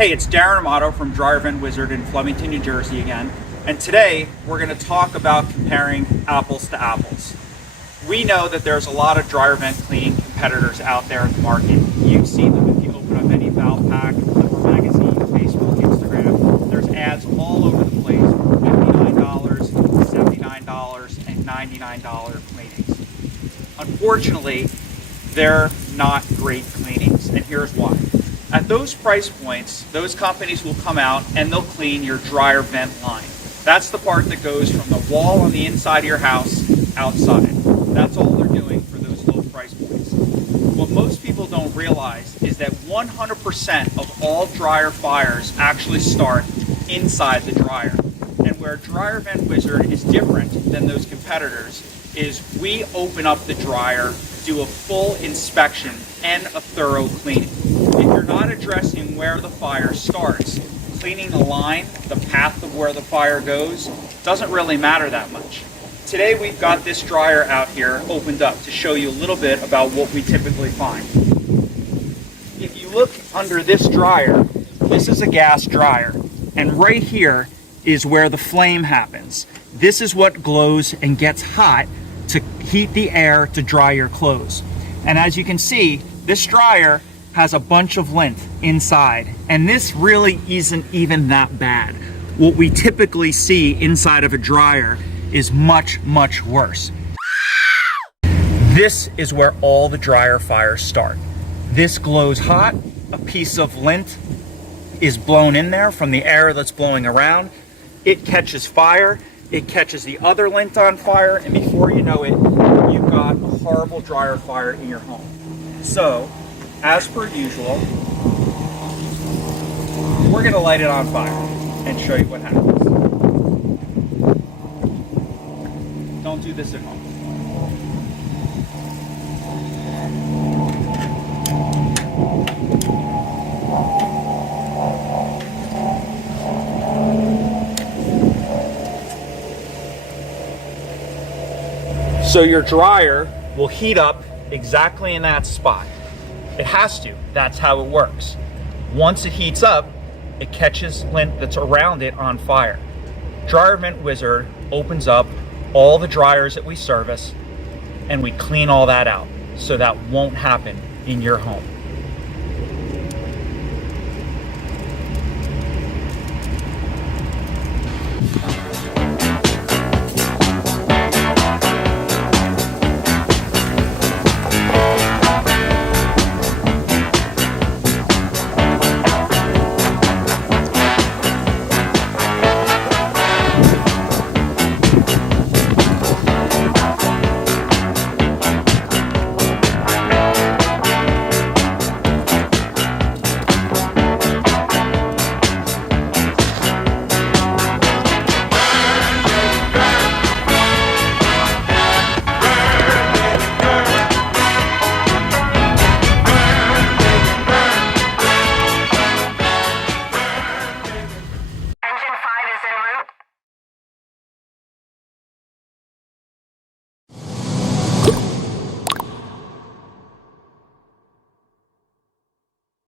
Hey, it's Darren Amato from Dryer Vent Wizard in Flemington, New Jersey again. And today we're going to talk about comparing apples to apples. We know that there's a lot of dryer vent cleaning competitors out there in the market. You've seen them if you open up any Valve Pack, Clipper Magazine, Facebook, Instagram. There's ads all over the place for $59, $79, and $99 cleanings. Unfortunately, they're not great cleanings, and here's why. At those price points, those companies will come out and they'll clean your dryer vent line. That's the part that goes from the wall on the inside of your house outside. That's all they're doing for those low price points. What most people don't realize is that 100% of all dryer fires actually start inside the dryer. And where Dryer Vent Wizard is different than those competitors is we open up the dryer, do a full inspection and a thorough cleaning. If you're not addressing where the fire starts, cleaning the line, the path of where the fire goes, doesn't really matter that much. Today we've got this dryer out here opened up to show you a little bit about what we typically find. If you look under this dryer, this is a gas dryer, and right here is where the flame happens. This is what glows and gets hot to heat the air to dry your clothes. And as you can see, this dryer has a bunch of lint inside, and this really isn't even that bad. What we typically see inside of a dryer is much, much worse. This is where all the dryer fires start. This glows hot, a piece of lint is blown in there from the air that's blowing around. It catches fire, it catches the other lint on fire, and before you know it, you've got a horrible dryer fire in your home. So, as per usual, we're going to light it on fire and show you what happens. Don't do this at home. So your dryer will heat up exactly in that spot. It has to. That's how it works. Once it heats up, it catches lint that's around it on fire. Dryer Vent Wizard opens up all the dryers that we service and we clean all that out so that won't happen in your home.